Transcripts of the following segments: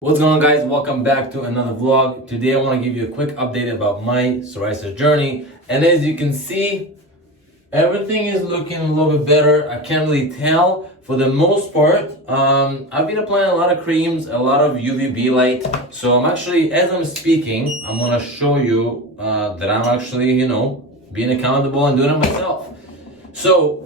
What's going on, guys? Welcome back to another vlog. Today I want to give you a quick update about my psoriasis journey, and as you can see, everything is looking a little bit better. I can't really tell for the most part. I've been applying a lot of creams, a lot of UVB light, so I'm actually, as I'm speaking, I'm going to show you that I'm actually, being accountable and doing it myself. So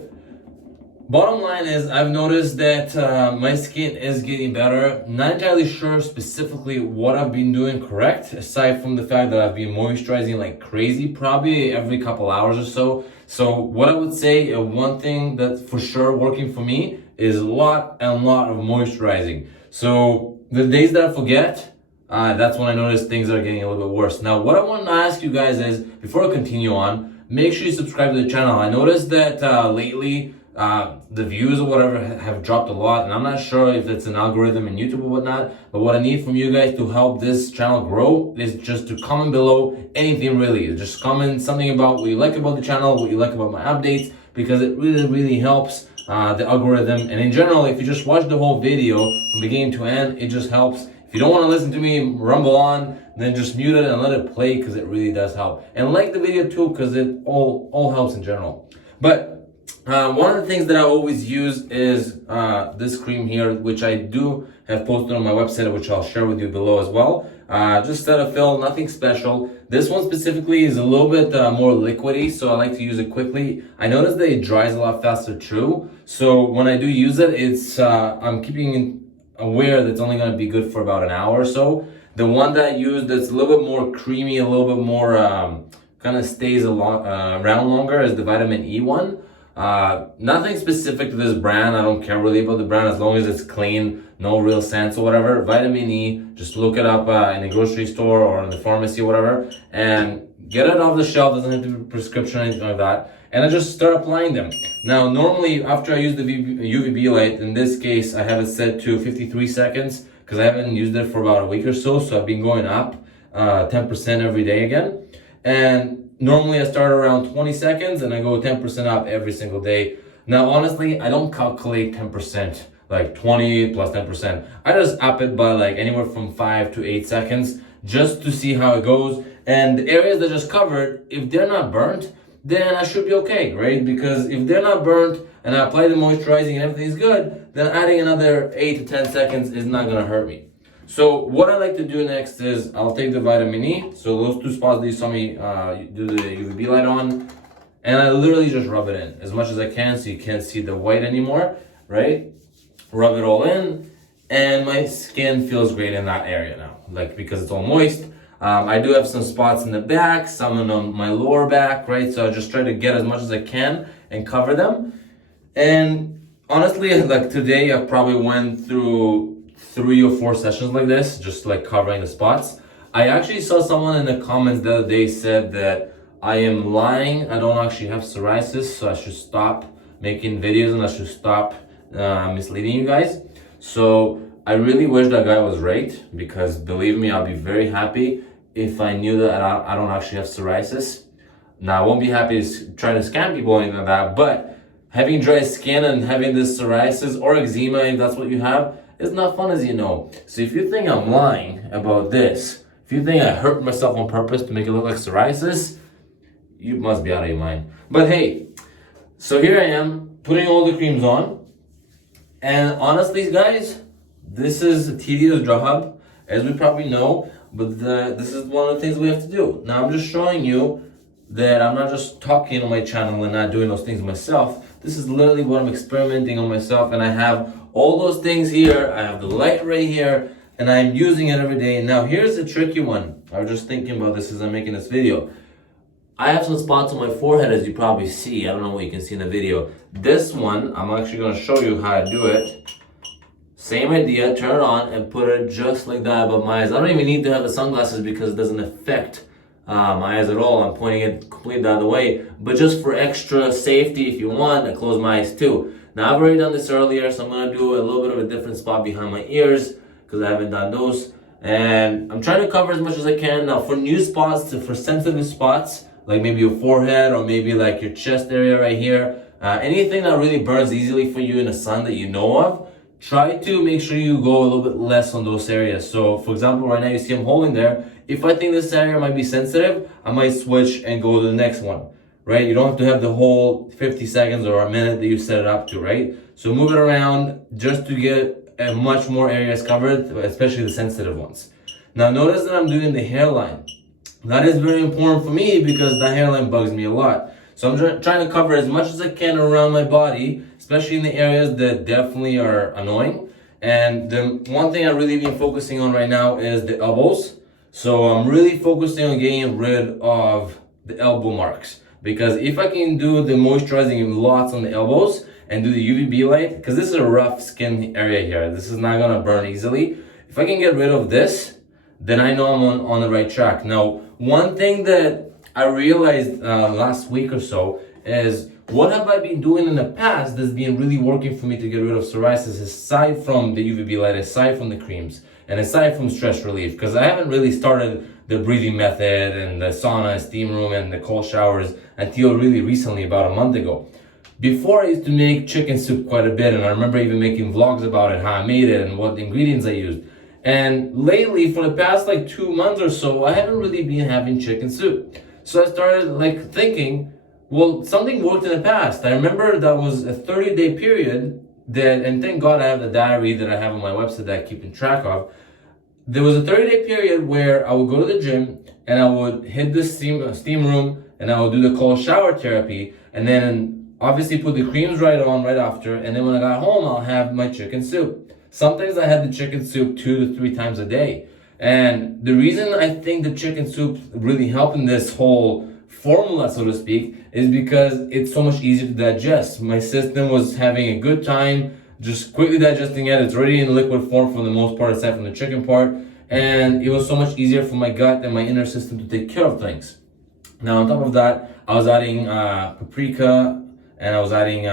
bottom line is, I've noticed that my skin is getting better. Not entirely sure specifically what I've been doing correct, aside from the fact that I've been moisturizing like crazy, probably every couple hours or so. So what I would say, one thing that's for sure working for me is a lot of moisturizing. So the days that I forget, that's when I notice things are getting a little bit worse. Now, what I want to ask you guys is, before I continue on, make sure you subscribe to the channel. I noticed that lately, the views or whatever have dropped a lot, and I'm not sure if it's an algorithm in YouTube or whatnot, but what I need from you guys to help this channel grow is just to comment below anything really. Just comment something about what you like about the channel, what you like about my updates, because it really helps the algorithm. And in general, if you just watch the whole video from beginning to end, it just helps. If you don't want to listen to me rumble on, then just mute it and let it play, because it really does help. And like the video too, because it all helps in general. But one of the things that I always use is this cream here, which I do have posted on my website, which I'll share with you below as well. Just Cetaphil, nothing special. This one specifically is a little bit more liquidy, so I like to use it quickly. I noticed that it dries a lot faster too. So when I do use it, it's I'm keeping aware that it's only going to be good for about an hour or so. The one that I use that's a little bit more creamy, a little bit more kind of stays around longer, is the vitamin E one. Nothing specific to this brand. I don't care really about the brand as long as it's clean, no real scents or whatever. Vitamin E, just look it up in the grocery store or in the pharmacy or whatever, and get it off the shelf. Doesn't have to be a prescription or anything like that. And I just start applying them. Now, normally after I use the UVB light, in this case I have it set to 53 seconds because I haven't used it for about a week or so. So I've been going up 10% every day again. And normally I start around 20 seconds and I go 10% up every single day. Now, honestly, I don't calculate 10%, like 20 plus 10%. I just up it by like anywhere from 5 to 8 seconds just to see how it goes. And the areas that I just covered, if they're not burnt, then I should be okay, right? Because if they're not burnt and I apply the moisturizing and everything's good, then adding another 8 to 10 seconds is not gonna hurt me. So what I like to do next is I'll take the vitamin E. So those two spots that you saw me do the UVB light on, and I literally just rub it in as much as I can so you can't see the white anymore, right? Rub it all in, and my skin feels great in that area now, like because it's all moist. I do have some spots in the back, some on my lower back, right? So I just try to get as much as I can and cover them. And honestly, like today, I probably went through 3 or 4 sessions like this, just like covering the spots. I actually saw someone in the comments the other day said that I am lying. I don't actually have psoriasis, so I should stop making videos and I should stop misleading you guys. So I really wish that guy was right, because believe me, I'll be very happy if I knew that I don't actually have psoriasis. Now, I won't be happy to try to scam people or anything like that, but having dry skin and having this psoriasis or eczema, if that's what you have, it's not fun, as you know. So if you think I'm lying about this, if you think I hurt myself on purpose to make it look like psoriasis, you must be out of your mind. But hey, so here I am putting all the creams on, and honestly, guys, this is a tedious job, as we probably know, but this is one of the things we have to do. Now, I'm just showing you that I'm not just talking on my channel and not doing those things myself. This is literally what I'm experimenting on myself, and I have all those things here. I have the light right here, and I'm using it every day. Now, here's the tricky one. I was just thinking about this as I'm making this video. I have some spots on my forehead, as you probably see. I don't know what you can see in the video. This one, I'm actually going to show you how to do it. Same idea, turn it on and put it just like that above my eyes. I don't even need to have the sunglasses because it doesn't affect my eyes at all. I'm pointing it completely the other way. But just for extra safety, if you want, I close my eyes too. Now, I've already done this earlier, so I'm going to do a little bit of a different spot behind my ears because I haven't done those. And I'm trying to cover as much as I can. Now, for new spots, for sensitive spots, like maybe your forehead or maybe like your chest area right here, anything that really burns easily for you in the sun that you know of, try to make sure you go a little bit less on those areas. So for example, right now you see I'm holding there. If I think this area might be sensitive, I might switch and go to the next one, right? You don't have to have the whole 50 seconds or a minute that you set it up to, right? So move it around just to get much more areas covered, especially the sensitive ones. Now notice that I'm doing the hairline. That is very important for me because the hairline bugs me a lot. So I'm trying to cover as much as I can around my body, especially in the areas that definitely are annoying. And the one thing I've really been focusing on right now is the elbows. So I'm really focusing on getting rid of the elbow marks. Because if I can do the moisturizing lots on the elbows and do the UVB light, because this is a rough skin area here, this is not gonna burn easily. If I can get rid of this, then I know I'm on the right track. Now, one thing that I realized last week or so is what have I been doing in the past that's been really working for me to get rid of psoriasis, aside from the UVB light, aside from the creams, and aside from stress relief, because I haven't really started the breathing method and the sauna and steam room and the cold showers until really recently, about a month ago. Before I used to make chicken soup quite a bit, and I remember even making vlogs about it, how I made it and what ingredients I used. And lately, for the past like 2 months or so, I haven't really been having chicken soup. So I started thinking, well, something worked in the past. I remember that was a 30-day period that, and thank God I have the diary that I have on my website that I keep in track of. There was a 30-day period where I would go to the gym and I would hit the steam room and I would do the cold shower therapy and then obviously put the creams right on right after. And then when I got home, I'll have my chicken soup. Sometimes I had the chicken soup 2 to 3 times a day. And the reason I think the chicken soup really helped in this whole formula, so to speak, is because it's so much easier to digest. My system was having a good time just quickly digesting it. It's already in liquid form for the most part, aside from the chicken part. And it was so much easier for my gut and my inner system to take care of things. Now, on top of that, I was adding paprika and I was adding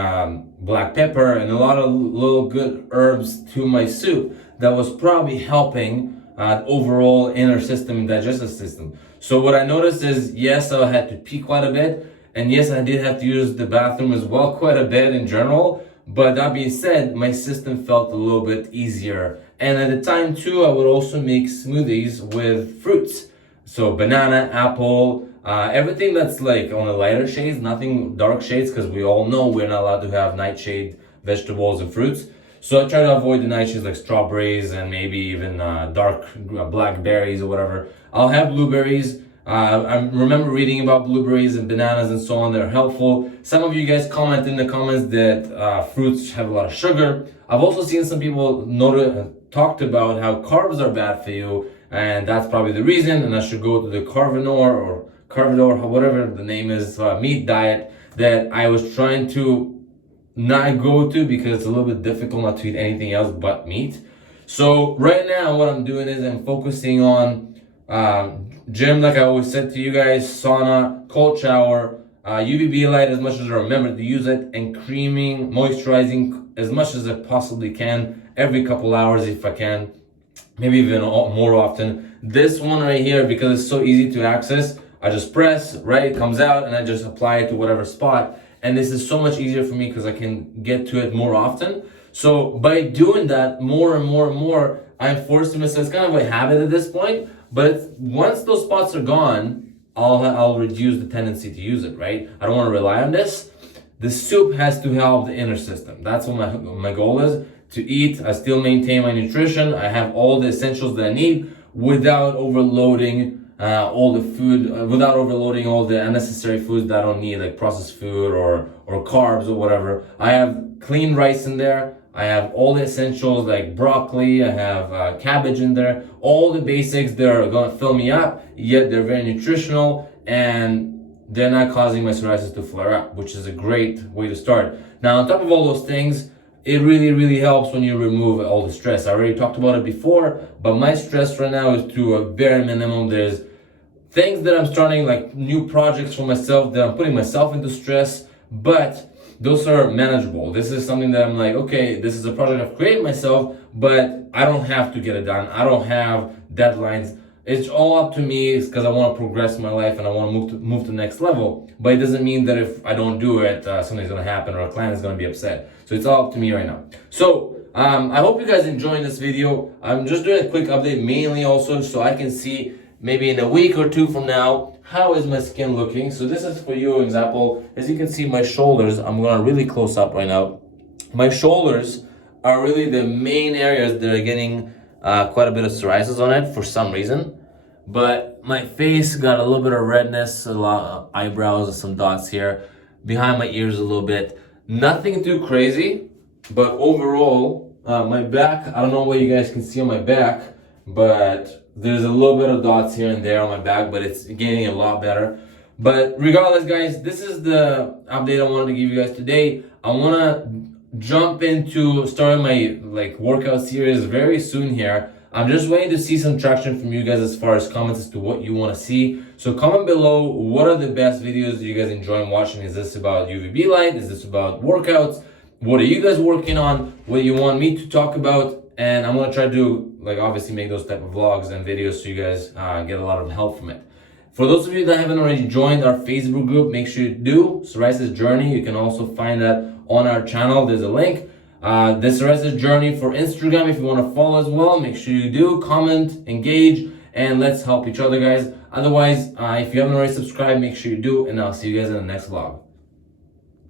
black pepper and a lot of little good herbs to my soup that was probably helping overall inner system and digestive system. So what I noticed is, yes, I had to pee quite a bit, and yes, I did have to use the bathroom as well quite a bit in general. But that being said, my system felt a little bit easier. And at the time too, I would also make smoothies with fruits. So banana, apple, everything that's like on the lighter shades, nothing dark shades, because we all know we're not allowed to have nightshade vegetables and fruits. So I try to avoid the nightshades like strawberries and maybe even dark blackberries or whatever. I'll have blueberries. I remember reading about blueberries and bananas and so on. They're helpful. Some of you guys comment in the comments that fruits have a lot of sugar. I've also seen some people talked about how carbs are bad for you, and that's probably the reason. And I should go to the carnivore, whatever the name is, meat diet that I was trying to not go to because it's a little bit difficult not to eat anything else but meat. So right now what I'm doing is I'm focusing on gym, like I always said to you guys, sauna, cold shower, UVB light as much as I remember to use it, and creaming, moisturizing as much as I possibly can every couple hours if I can, maybe even more often. This one right here, because it's so easy to access, I just press, right, it comes out and I just apply it to whatever spot. And this is so much easier for me because I can get to it more often. So by doing that more and more and more, I'm forcing myself. It's kind of a habit at this point. But once those spots are gone, I'll reduce the tendency to use it, right? I don't want to rely on this. The soup has to help the inner system. That's what my goal is, to eat. I still maintain my nutrition. I have all the essentials that I need without overloading all the food, without overloading all the unnecessary foods that I don't need, like processed food or carbs or whatever. I have clean rice in there. I have all the essentials like broccoli. I have cabbage in there. All the basics that are going to fill me up, yet they're very nutritional and they're not causing my psoriasis to flare up, which is a great way to start. Now, on top of all those things, it really, really helps when you remove all the stress. I already talked about it before, but my stress right now is to a bare minimum. There's things that I'm starting, like new projects for myself, that I'm putting myself into stress, but those are manageable. This is something that I'm like, okay, this is a project I've created myself, but I don't have to get it done. I don't have deadlines. It's all up to me because I want to progress my life and I want to move to the next level. But it doesn't mean that if I don't do it, something's going to happen or a client is going to be upset. So it's all up to me right now. So I hope you guys enjoying this video. I'm just doing a quick update, mainly also so I can see maybe in a week or two from now, how is my skin looking? So this is for you example. As you can see, my shoulders, I'm gonna really close up right now. My shoulders are really the main areas that are getting quite a bit of psoriasis on it for some reason. But my face got a little bit of redness, a lot of eyebrows and some dots here. Behind my ears a little bit. Nothing too crazy, but overall, my back, I don't know what you guys can see on my back, but there's a little bit of dots here and there on my back, but it's getting a lot better. But regardless, guys, this is the update I wanted to give you guys today. I want to jump into starting my workout series very soon here. I'm just waiting to see some traction from you guys as far as comments as to what you want to see. So comment below, what are the best videos you guys enjoy watching? Is this about UVB light? Is this about workouts? What are you guys working on? What you want me to talk about? And I'm gonna try to obviously make those type of vlogs and videos so you guys get a lot of help from it. For those of you that haven't already joined our Facebook group, make sure you do. Psoriasis Journey, you can also find that on our channel. There's a link. The Psoriasis Journey for Instagram, if you want to follow as well, make sure you do. Comment, engage, and let's help each other, guys. Otherwise, if you haven't already subscribed, make sure you do, and I'll see you guys in the next vlog.